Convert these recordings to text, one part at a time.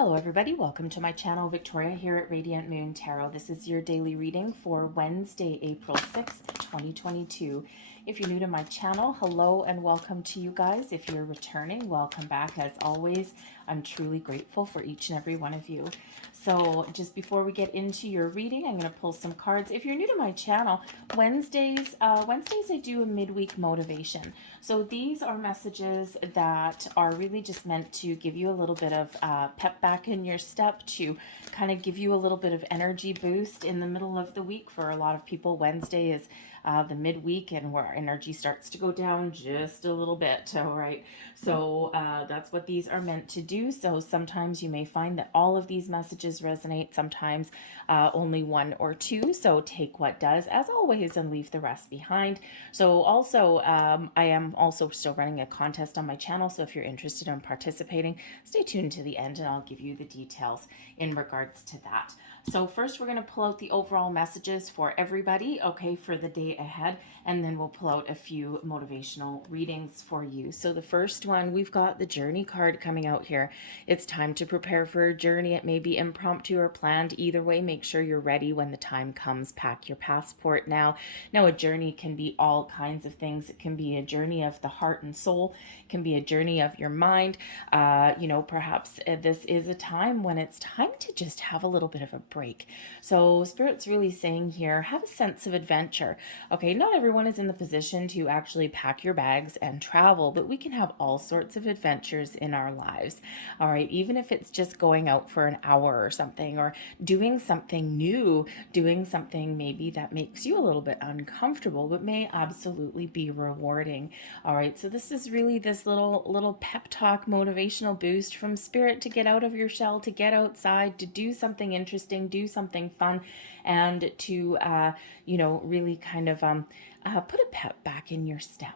Hello everybody, welcome to my channel. Victoria here at Radiant Moon Tarot. This is your daily reading for Wednesday, April 6th, 2022. If you're new to my channel, hello and welcome to you guys. If you're returning, welcome back. As always, I'm truly grateful for each and every one of you. So just before we get into your reading, I'm going to pull some cards. If you're new to my channel, Wednesdays I do a midweek motivation. So these are messages that are really just meant to give you a little bit of pep back in your step, to kind of give you a little bit of energy boost in the middle of the week. For a lot of people, Wednesday is the midweek and where our energy starts to go down just a little bit. All right. So that's what these are meant to do. So sometimes you may find that all of these messages resonate, sometimes only one or two. So take what does, as always, and leave the rest behind. So also, I am also still running a contest on my channel. So if you're interested in participating, stay tuned to the end and I'll give you the details in regards to that. So first we're going to pull out the overall messages for everybody, okay, for the day ahead, and then we'll pull out a few motivational readings for you. So the first one, we've got the journey card coming out here. It's time to prepare for a journey. It may be impromptu or planned. Either way, make sure you're ready when the time comes. Pack your passport now. Now, a journey can be all kinds of things. It can be a journey of the heart and soul. It can be a journey of your mind. Perhaps this is a time when it's time to just have a little bit of a break. So Spirit's really saying here, have a sense of adventure. Okay, not everyone is in the position to actually pack your bags and travel, but we can have all sorts of adventures in our lives. All right, even if it's just going out for an hour or something, or doing something new, doing something maybe that makes you a little bit uncomfortable, but may absolutely be rewarding. All right, so this is really this little pep talk, motivational boost from Spirit to get out of your shell, to get outside, to do something interesting, do something fun, and to really kind of put a pep back in your step.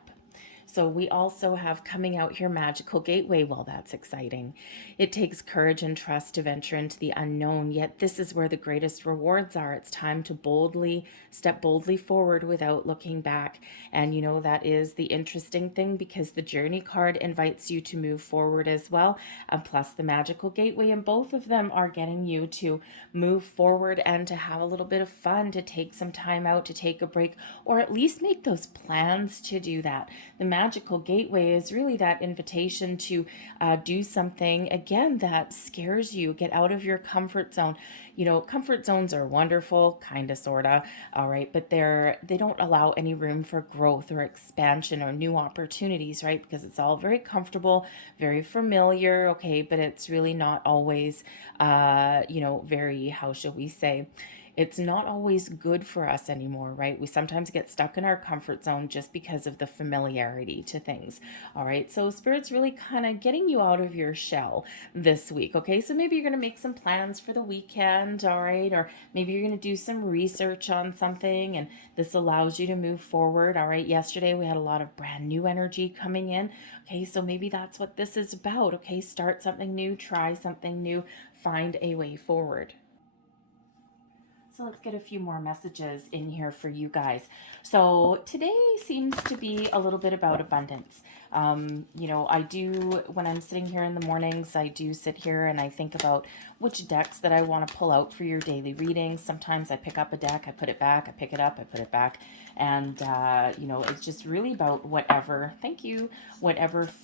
So we also have coming out here Magical Gateway. Well, that's exciting. It takes courage and trust to venture into the unknown, yet this is where the greatest rewards are. It's time to step boldly forward without looking back. And that is the interesting thing, because the journey card invites you to move forward as well. And plus the Magical Gateway, and both of them are getting you to move forward and to have a little bit of fun, to take some time out, to take a break, or at least make those plans to do that. The Magical Gateway is really that invitation to do something, again, that scares you. Get out of your comfort zone. Comfort zones are wonderful, kind of, sort of, all right, but they don't allow any room for growth or expansion or new opportunities, right? Because it's all very comfortable, very familiar, okay, but it's really not always, very, how shall we say, it's not always good for us anymore, right? We sometimes get stuck in our comfort zone just because of the familiarity to things. All right, so Spirit's really kind of getting you out of your shell this week, okay? So maybe you're going to make some plans for the weekend, all right? Or maybe you're going to do some research on something, and this allows you to move forward, all right? Yesterday we had a lot of brand new energy coming in, okay? So maybe that's what this is about, okay? Start something new, try something new, find a way forward. So let's get a few more messages in here for you guys. So today seems to be a little bit about abundance. I do, when I'm sitting here in the mornings, I do sit here and I think about which decks that I want to pull out for your daily readings. Sometimes I pick up a deck, I put it back, I pick it up, I put it back. And, it's just really about whatever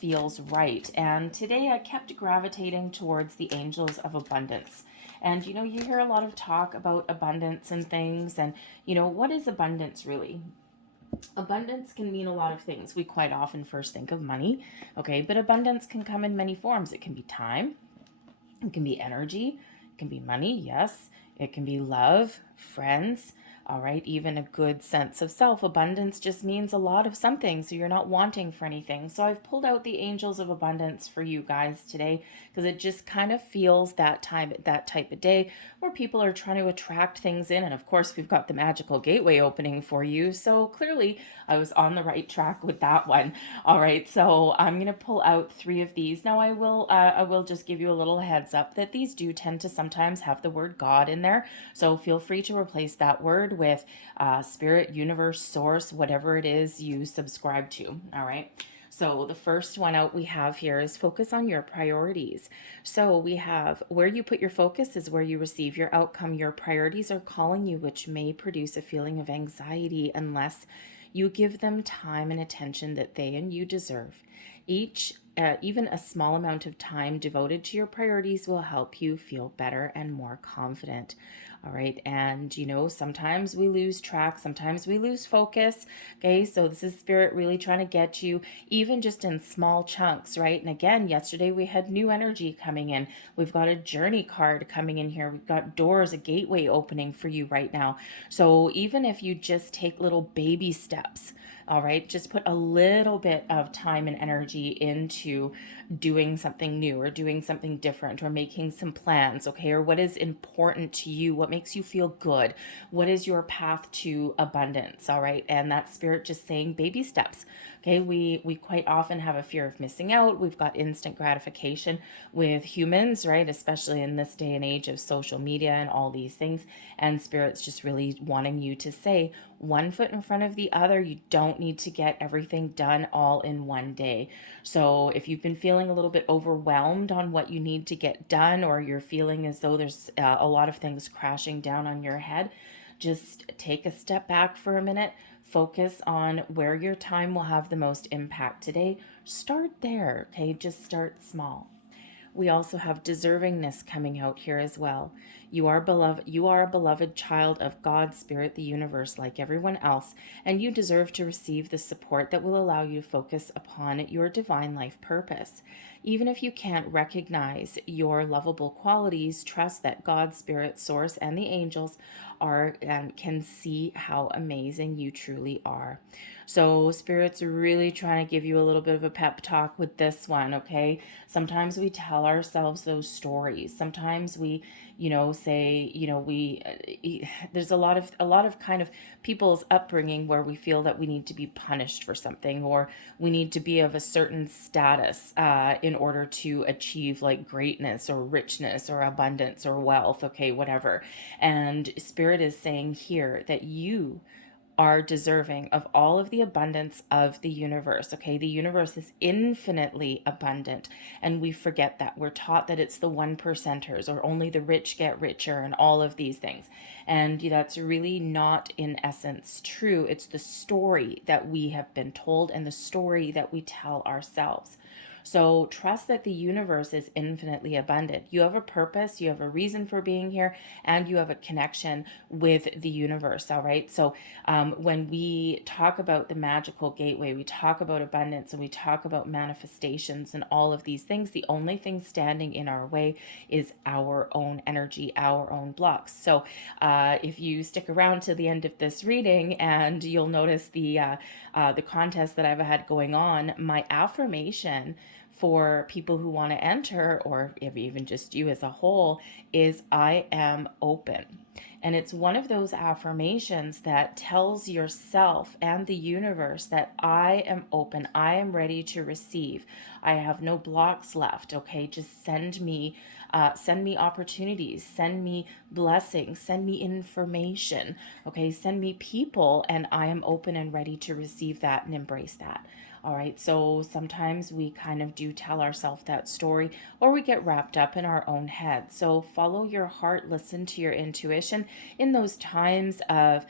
feels right. And today I kept gravitating towards the angels of abundance. And, you hear a lot of talk about abundance and things. And, what is abundance really? Abundance can mean a lot of things. We quite often first think of money, okay? But abundance can come in many forms. It can be time, it can be energy, it can be money, yes. It can be love, friends, all right, even a good sense of self. Abundance just means a lot of something, so you're not wanting for anything. So I've pulled out the angels of abundance for you guys today, because it just kind of feels that type of day where people are trying to attract things in. And of course, we've got the Magical Gateway opening for you. So clearly I was on the right track with that one. All right, so I'm going to pull out 3 of these. Now I will just give you a little heads up that these do tend to sometimes have the word God in there. So feel free to replace that word with spirit, universe, source, whatever it is you subscribe to. All right. So the first one out we have here is focus on your priorities. So we have where you put your focus is where you receive your outcome. Your priorities are calling you, which may produce a feeling of anxiety unless you give them time and attention that they and you deserve. Even a small amount of time devoted to your priorities will help you feel better and more confident. All right. And, sometimes we lose track, sometimes we lose focus. Okay. So this is spirit really trying to get you, even just in small chunks, right? And again, yesterday we had new energy coming in. We've got a journey card coming in here. We've got doors, a gateway opening for you right now. So even if you just take little baby steps, all right, just put a little bit of time and energy into doing something new or doing something different or making some plans, okay? Or what is important to you? What makes you feel good? What is your path to abundance, all right? And that spirit just saying baby steps. Okay, we quite often have a fear of missing out. We've got instant gratification with humans, right? Especially in this day and age of social media and all these things. And spirit's just really wanting you to say one foot in front of the other. You don't need to get everything done all in one day. So if you've been feeling a little bit overwhelmed on what you need to get done, or you're feeling as though there's a lot of things crashing down on your head, just take a step back for a minute. Focus on where your time will have the most impact today. Start there, okay? Just start small. We also have deservingness coming out here as well. You are beloved, you are a beloved child of God's spirit, the universe, like everyone else, and you deserve to receive the support that will allow you to focus upon your divine life purpose. Even if you can't recognize your lovable qualities, trust that God's spirit, source, and the angels are and can see how amazing you truly are. So spirits are really trying to give you a little bit of a pep talk with this one, okay? Sometimes we tell ourselves those stories. Sometimes we, say, there's a lot of kind of people's upbringing where we feel that we need to be punished for something, or we need to be of a certain status in order to achieve like greatness or richness or abundance or wealth, okay, whatever. And spirit is saying here that you are deserving of all of the abundance of the universe. Okay, the universe is infinitely abundant, and we forget that. We're taught that it's the one percenters, or only the rich get richer, and all of these things. And that's really not, in essence, true. It's the story that we have been told and the story that we tell ourselves. So trust that the universe is infinitely abundant. You have a purpose, you have a reason for being here, and you have a connection with the universe. All right. So when we talk about the magical gateway, we talk about abundance and we talk about manifestations and all of these things. The only thing standing in our way is our own energy, our own blocks. So if you stick around to the end of this reading, and you'll notice the contest that I've had going on, my affirmation for people who want to enter, or if even just you as a whole, is I am open. And it's one of those affirmations that tells yourself and the universe that I am open, I am ready to receive. I have no blocks left. Okay, just send me opportunities, send me blessings, send me information. Okay, send me people, and I am open and ready to receive that and embrace that. All right, so sometimes we kind of do tell ourselves that story, or we get wrapped up in our own head. So follow your heart, listen to your intuition in those times of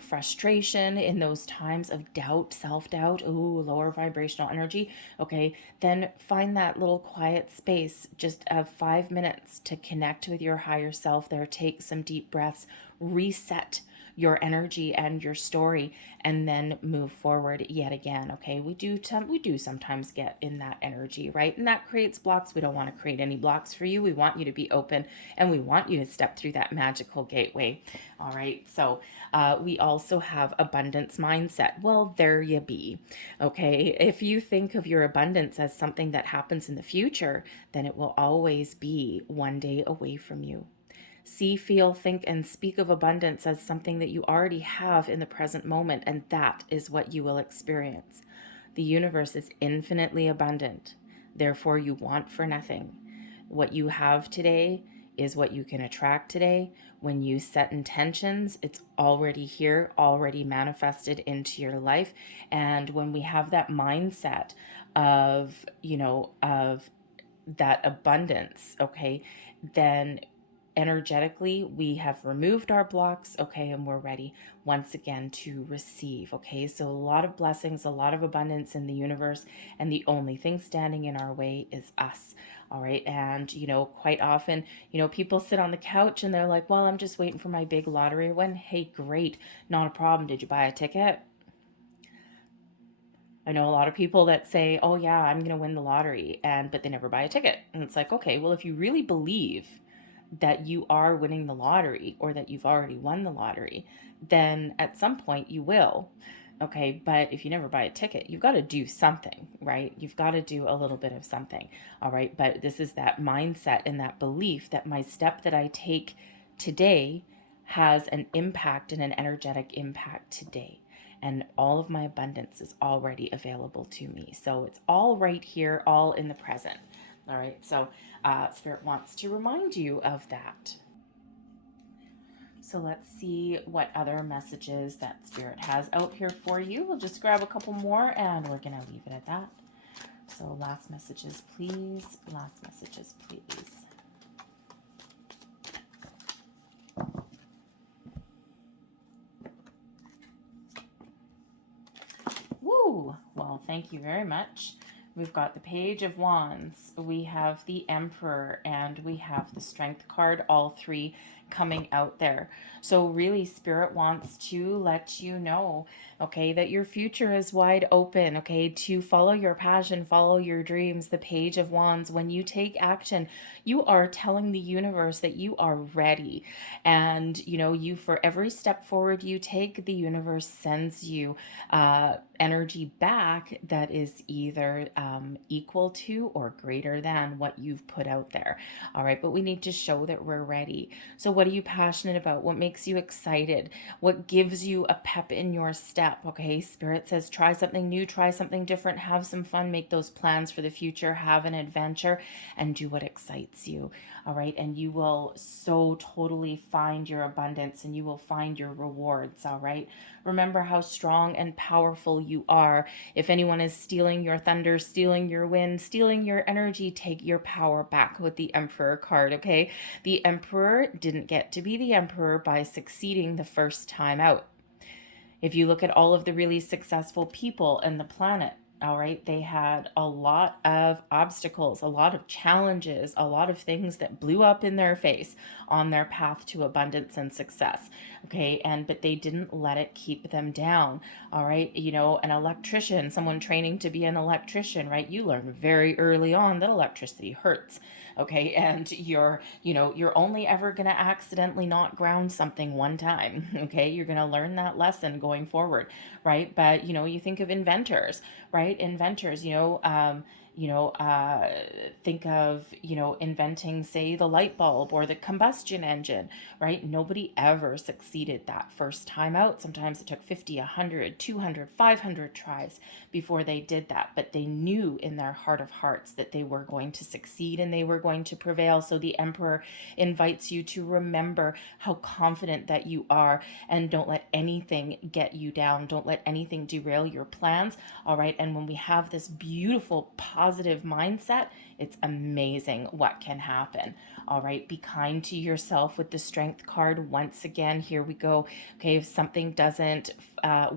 frustration, in those times of doubt, self-doubt, lower vibrational energy. Okay, then find that little quiet space, just of 5 minutes to connect with your higher self there. Take some deep breaths, reset your energy and your story, and then move forward yet again. Okay, we do sometimes get in that energy, right? And that creates blocks. We don't want to create any blocks for you. We want you to be open, and we want you to step through that magical gateway. All right, so we also have abundance mindset. Well, there you be. Okay, if you think of your abundance as something that happens in the future, then it will always be one day away from you. See, feel, think, and speak of abundance as something that you already have in the present moment, and that is what you will experience. The universe is infinitely abundant. Therefore, you want for nothing. What you have today is what you can attract today. When you set intentions, it's already here, already manifested into your life. And when we have that mindset of, of that abundance, okay, then energetically we have removed our blocks, okay, and we're ready once again to receive, okay. So a lot of blessings, a lot of abundance in the universe, and the only thing standing in our way is us. All right. And quite often, people sit on the couch and they're like, well, I'm just waiting for my big lottery win. Hey, great, not a problem. Did you buy a ticket? I know a lot of people that say, "Oh yeah, I'm going to win the lottery," but they never buy a ticket. And it's like, "Okay, well if you really believe that you are winning the lottery or that you've already won the lottery, then at some point you will." Okay, but if you never buy a ticket, you've got to do something, right? You've got to do a little bit of something. All right, but this is that mindset and that belief that my step that I take today has an impact and an energetic impact today, and all of my abundance is already available to me. So it's all right here, all in the present. All right, so Spirit wants to remind you of that. So let's see what other messages that Spirit has out here for you. We'll just grab a couple more and we're going to leave it at that. So last messages, please. Last messages, please. Woo! Well, thank you very much. We've got the Page of Wands, we have the Emperor, and we have the Strength card, all three coming out there. So really, Spirit wants to let you know, okay, that your future is wide open, okay, to follow your passion, follow your dreams. The Page of Wands, when you take action, you are telling the universe that you are ready. And, you, for every step forward you take, the universe sends you energy back that is either equal to or greater than what you've put out there. All right, but we need to show that we're ready. So what are you passionate about? What makes you excited? What gives you a pep in your step? Okay, Spirit says try something new, try something different, have some fun, make those plans for the future, have an adventure, and do what excites you. All right, and you will so totally find your abundance and you will find your rewards. All right, remember how strong and powerful you are. If anyone is stealing your thunder, stealing your wind, stealing your energy, take your power back with the Emperor card, okay? The Emperor didn't get to be the Emperor by succeeding the first time out. If you look at all of the really successful people in the planet, all right, they had a lot of obstacles, a lot of challenges, a lot of things that blew up in their face on their path to abundance and success. Okay, but they didn't let it keep them down. All right, an electrician, someone training to be an electrician, right? You learn very early on that electricity hurts. Okay, and you're only ever going to accidentally not ground something one time. Okay, you're going to learn that lesson going forward, right? But you think of inventors, right? Inventors, think of, inventing, say, the light bulb or the combustion engine, right? Nobody ever succeeded that first time out. Sometimes it took 50, 100, 200, 500 tries before they did that. But they knew in their heart of hearts that they were going to succeed and they were going to prevail. So the Emperor invites you to remember how confident that you are, and don't let anything get you down. Don't let anything derail your plans. All right. And when we have this beautiful, positive mindset, it's amazing what can happen. All right, be kind to yourself with the Strength card. Once again, here we go. Okay, if something doesn't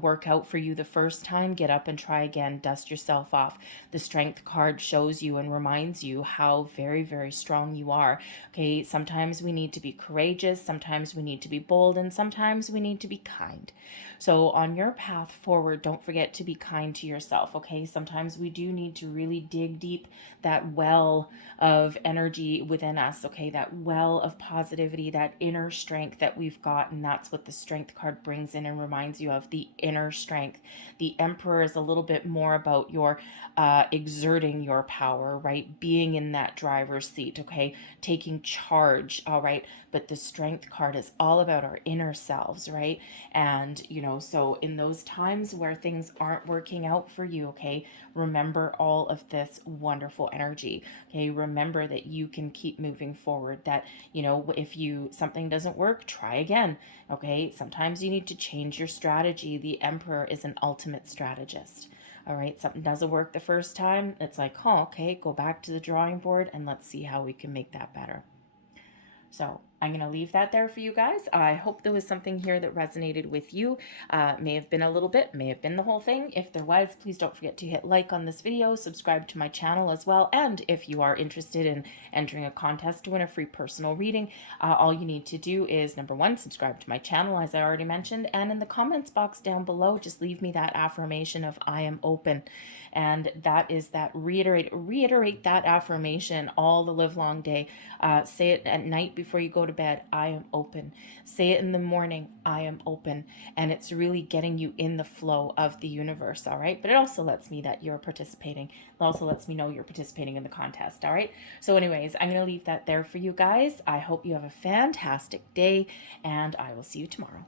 work out for you the first time, get up and try again. Dust yourself off. The Strength card shows you and reminds you how very, very strong you are. Okay, sometimes we need to be courageous, sometimes we need to be bold, and sometimes we need to be kind. So on your path forward, don't forget to be kind to yourself, okay? Sometimes we do need to really dig deep that well of energy within us, okay? That well of positivity, that inner strength that we've got, and that's what the Strength card brings in and reminds you of, the inner strength. The Emperor is a little bit more about your exerting your power, right? Being in that driver's seat, okay? Taking charge, all right? But the Strength card is all about our inner selves, right? And, so in those times where things aren't working out for you, okay, remember all of this wonderful energy. strategy. Okay, remember that you can keep moving forward, that, you know, if something doesn't work, try again. Okay, sometimes you need to change your strategy. The Emperor is an ultimate strategist. All right, something doesn't work the first time, it's like, oh, okay, go back to the drawing board and let's see how we can make that better. So I'm going to leave that there for you guys. I hope there was something here that resonated with you. May have been a little bit, may have been the whole thing. If there was, please don't forget to hit like on this video, subscribe to my channel as well. And if you are interested in entering a contest to win a free personal reading, all you need to do is, number one, subscribe to my channel, as I already mentioned. And in the comments box down below, just leave me that affirmation of I am open. And that is that reiterate that affirmation all the live long day. Say it at night before you go to bed, I am open. Say it in the morning, I am open. And it's really getting you in the flow of the universe, all right? But it also lets me that you're participating. It also lets me know you're participating in the contest, all right? So anyways, I'm going to leave that there for you guys. I hope you have a fantastic day, and I will see you tomorrow.